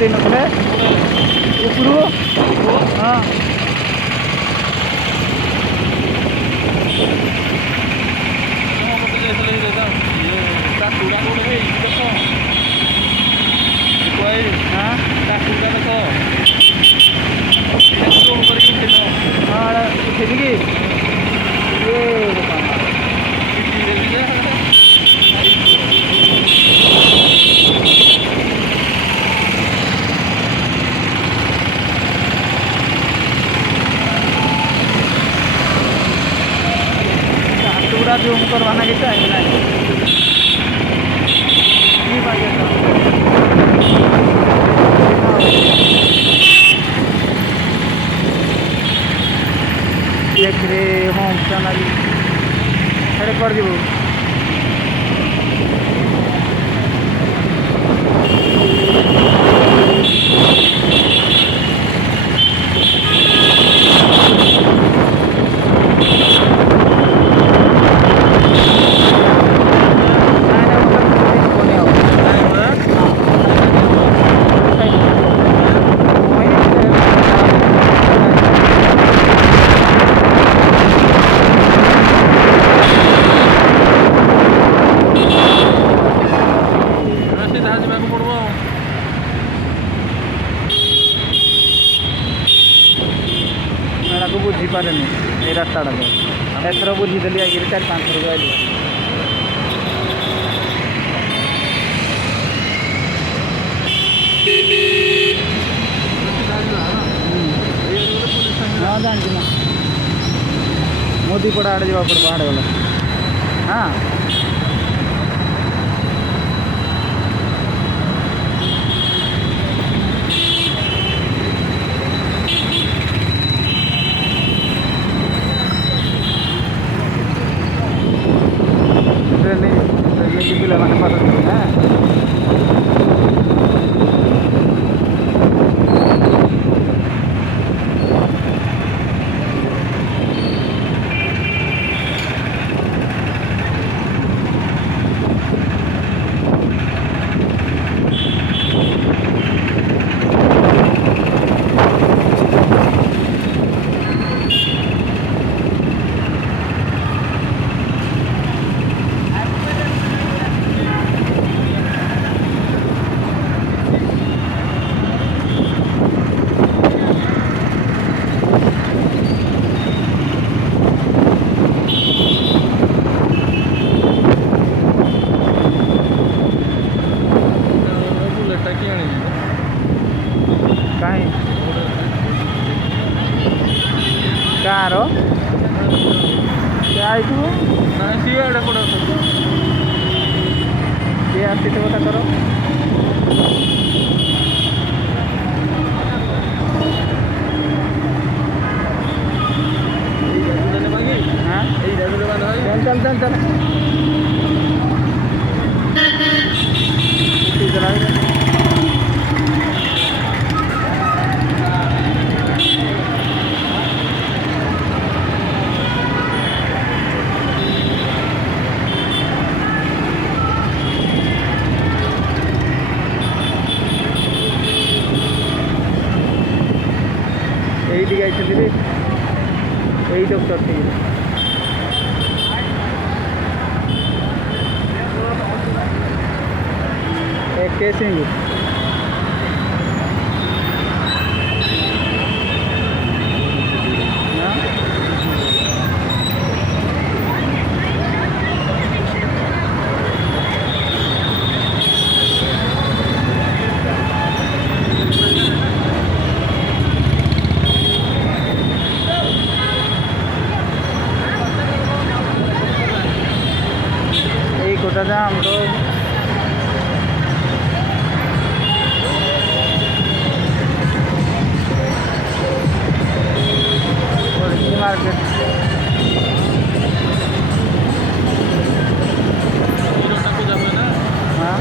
ଦେଇନଥିଲେ ଉପରୁ ହଁ ଉଠେଇକି पूरा जूम करवाना कितना है ना ये भाई देख रे होम चैनल अरे कर दीबू बुझीपारे ये रास्ता एथर बुझीदेली आई 4-5 थर आई हाँ जानती ना मोदी पड़ा आड़े जावा पड़े बाहर गला हाँ कार क्या सीआड़े पड़ा ये आसी तो करो हाँ चल चल चल चल यही डॉक्टर थी एक केसिंग दादा हम लोग मार्केट हाँ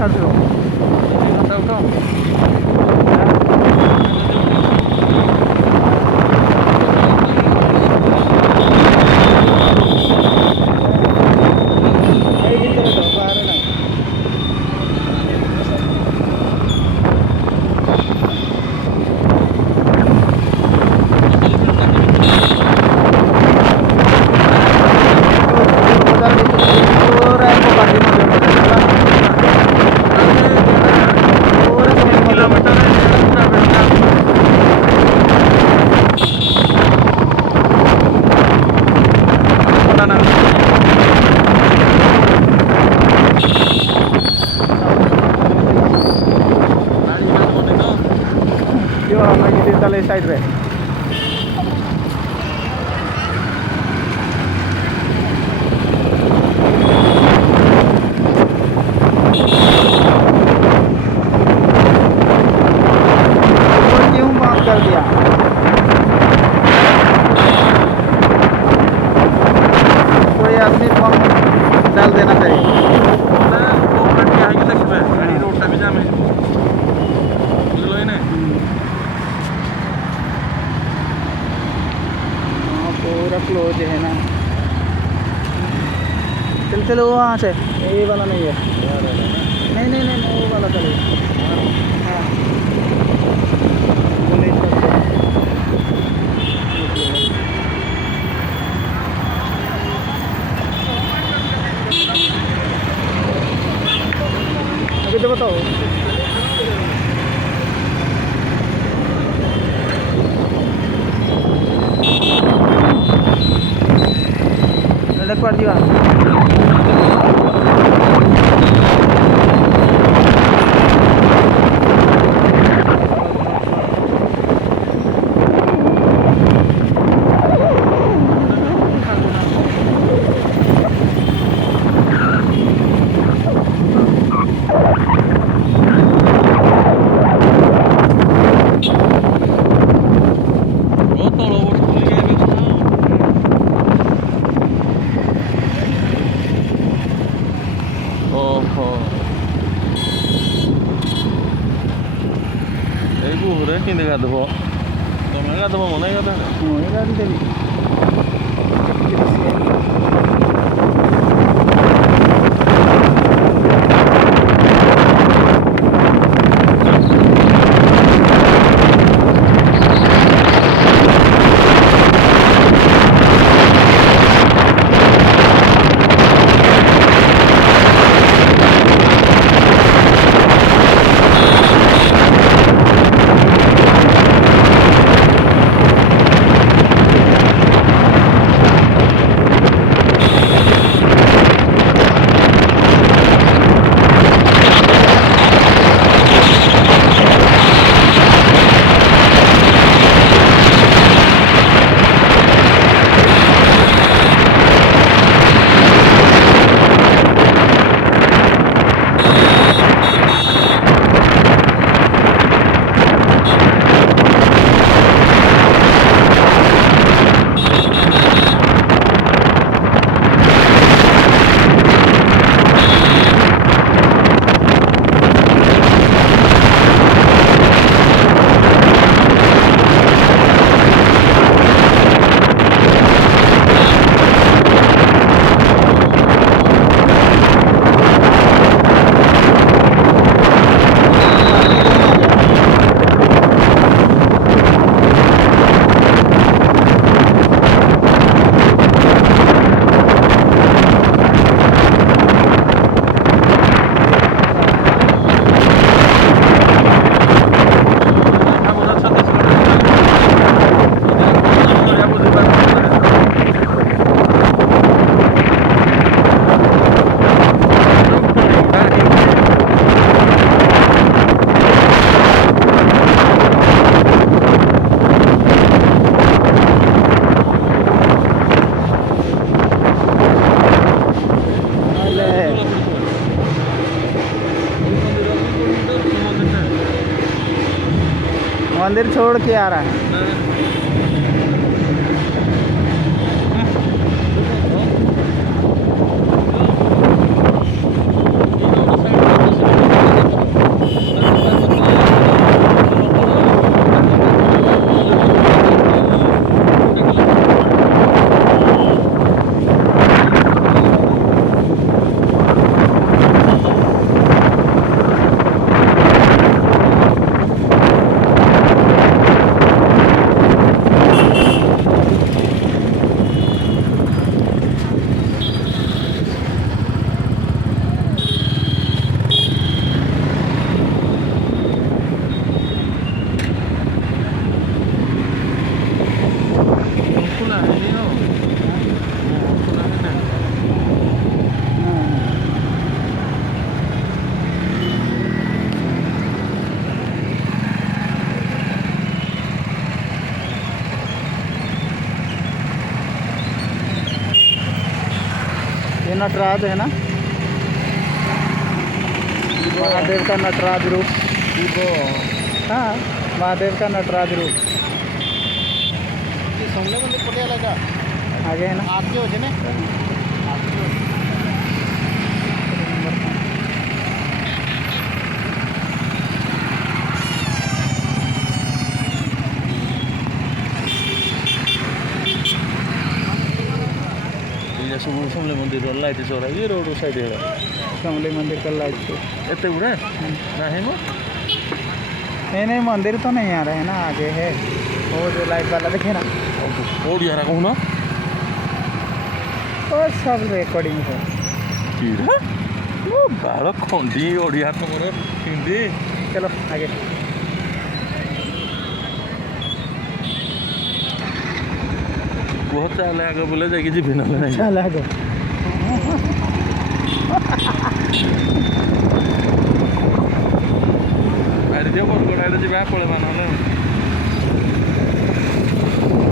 ଛାଡ଼ୁଥିବ ଏଇ ଭିତରେ ତ ବାହାରେ ନାହିଁ ତାହେଲେ ସାଇଡ଼ରେ क्यों बंद कर दिया कोई आदमी फॉर्म डाल देना चाहिए पूरा क्लोज है ना चल चलो वहाँ से ये वाला नहीं है नहीं नहीं नहीं वो वाला चलो हाँ अभी तो बताओ कुआर କେମିତି ଗାଧବ ତମେ ଗାଧବ ମନେ ଗାଧ ମୁଁ ଗାଧିଦେବି मंदिर छोड़ के आ रहा है। नटराज है ना, महादेव का नटराज रूप। हाँ, महादेव का नटराज रूप सामने मंदिर पटिया लगा आगे है ना। आगे हो जाए सब समले मंदिर लाइट चोरा ये रोड साइड है समले मंदिर का लाइट से एते गुड़ा ना है मो नहीं नहीं, मंदिर तो नहीं आ रहा है ना, आगे है वो जो लाइट वाला देखे ना। ओडिया रा कहू ना और सब रिकॉर्डिंग है। कीड़ा ओ बाल खंडी ओडिया तुमरे हिंदी चलो आगे। बहुत चाले आगे बोले जाके जी फिनल नहीं चल आगे। अरे जो बोल गोड़ा जी बा पळे मानले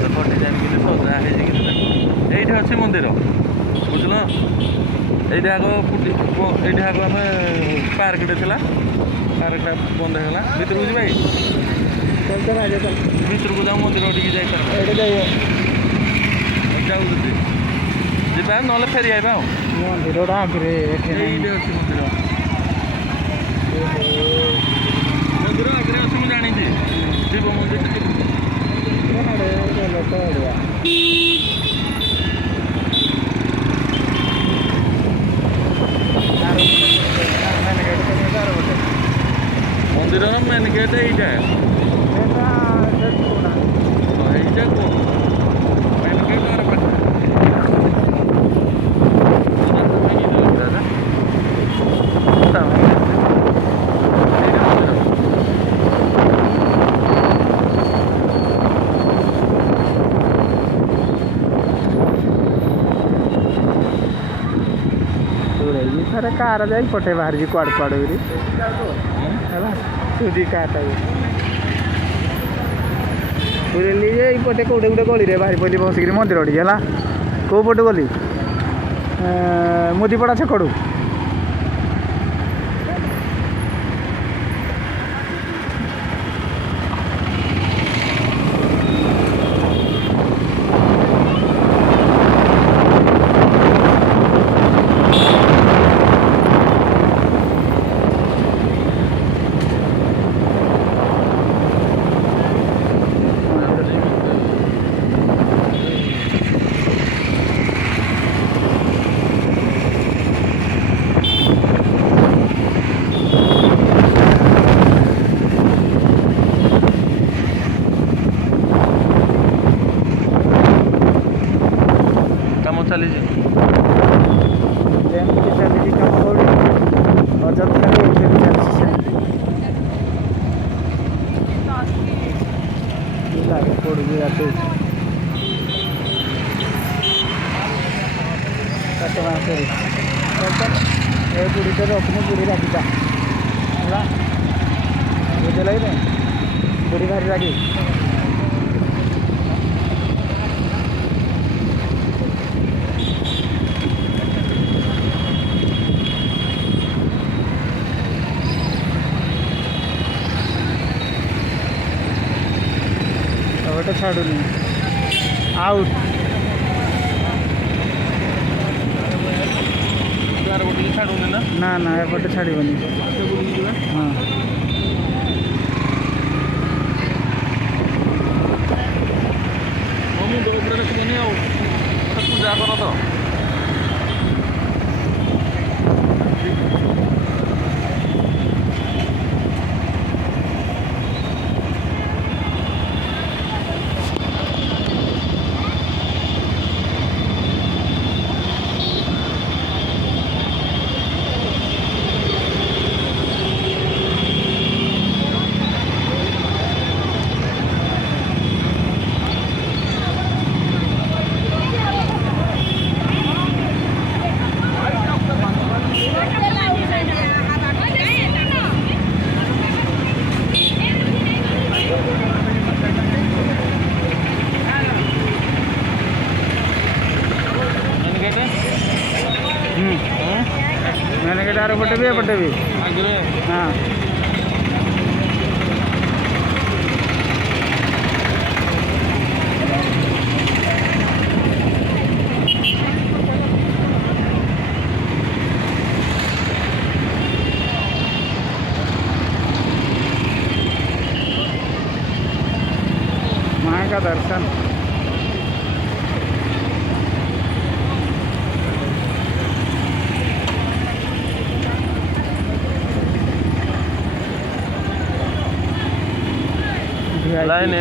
तो खंडी टाइम के सजा है जी एठी अछि मंदिर बुझलो एठी आगो पुटी एठी आगो हम पार्क डे थिला पार्क बंद होला भीतर बुझी भाई चल चल आगे चल। भीतर को जाऊ मंदिर ओटी जाई पर एडे जाइए जाऊ दे जिबा नले फेरी आइबा मंदिर ओडा आगे एठे एई दे अछि मंदिर मंदिर आगे अछि मु जानि छी शिव मंदिर नडे चलो तोड़िया मंदिर मेन गेट एइटा एइटा को मेन गेट और पास ଥରେ କାର ଯାଇ ପଟେ ବାହାରିଛି କୁଆଡ଼େ କୁଆଡ଼େ କରି ହେଲା ସୁଜି କାରଟା ବୁଲିଲି ଯେ ଏଇପଟେ କେଉଁଟେ ଗୋଟେ ଗଳିରେ ବାହାରି ପଡ଼ିଲି ବସିକିରି ମନ୍ଦିର ଟିକେ ହେଲା। କେଉଁ ପଟେ ଗଲି ମୁଦିପଡ଼ା ଛକଡ଼ୁ ଚାଲିଛି ଯେମିତି ଚାଲିଛି କାମ କେଉଁଠି ଅଯଥା ଏଠି ବି ଚାଲିଛି ସେମିତି ଲାଗେ ପଡ଼ୁଛି ଗାଧୋଉଛି କାଟ ମାସରେ ଏ ବୁଢ଼ୀଟା ରଖୁନି ବୁଢ଼ୀ ରାଗିଟା ହେଲା ବୁଝିଲା କି ବୁଢ଼ୀ ଭାରି ରାଗି। ଏପଟେ ଛାଡ଼ୁନି ଆଉଟ୍ ଛାଡ଼ୁନି ନା ନା ନା ଏପଟେ ଛାଡ଼ିବନି ହଁ ମୁଣ୍ଡ ଉପରେ ରଖିବନି ଆଉ ଗୋଟେ ପୂଜା କର ତ ପଟେ ବି ଏପଟେ ବି ଆଗରେ ହଁ माँ का दर्शन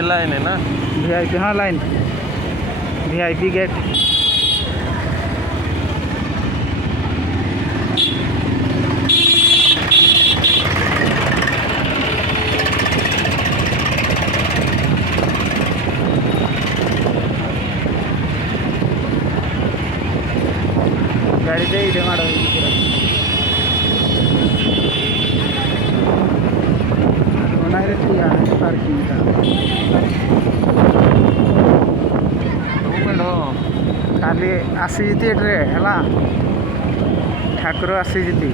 लाइन है ना वीआईपी हाँ लाइन वीआईपी गेट गाड़ी दे इधे मारो पार्किंग का खाली आसीजी एट्रे है ठाकुर आसीजी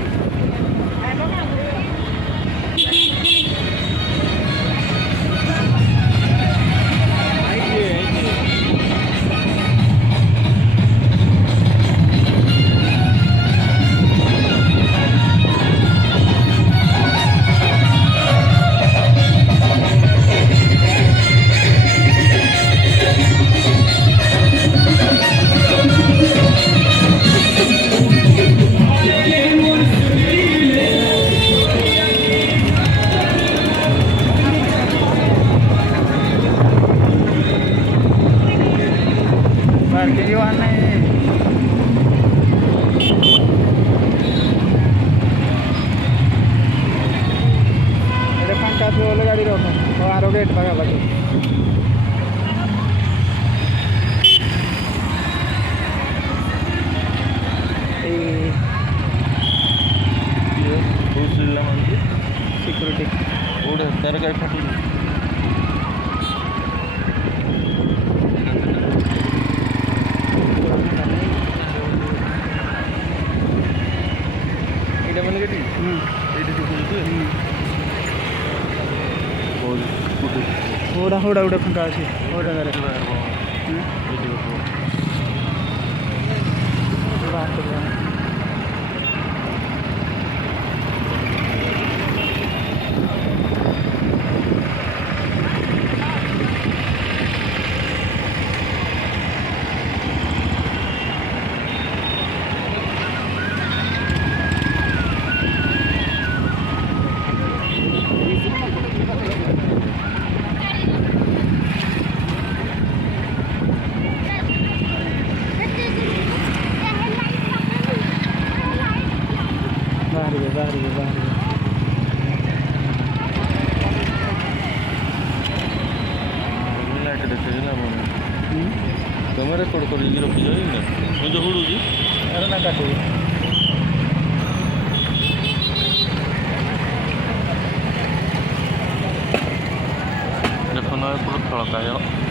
पार्किंग वाले फाँका थी बोले गाड़ी रख आरो गेट पाखापाखि सिक्यूरिटी तार गाड़ी फाटू ଏଇଟା ମାନେ କେଠି ଏଇଠି हुड़ा हुड़ा हुड़ा फाँका अच्छे हुड़ा गाड़ी बाहर लाइट देखते तुम्हें रेकर्ड कर रखी जाए मुझे हुड़ूजी अरे ना काटू देखो ना पूरा खड़का है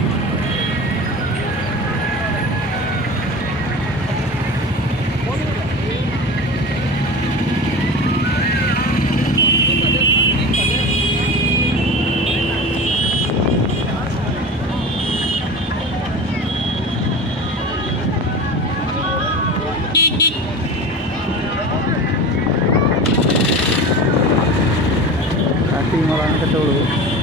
कार्तिक मला केତେବେଳକୁ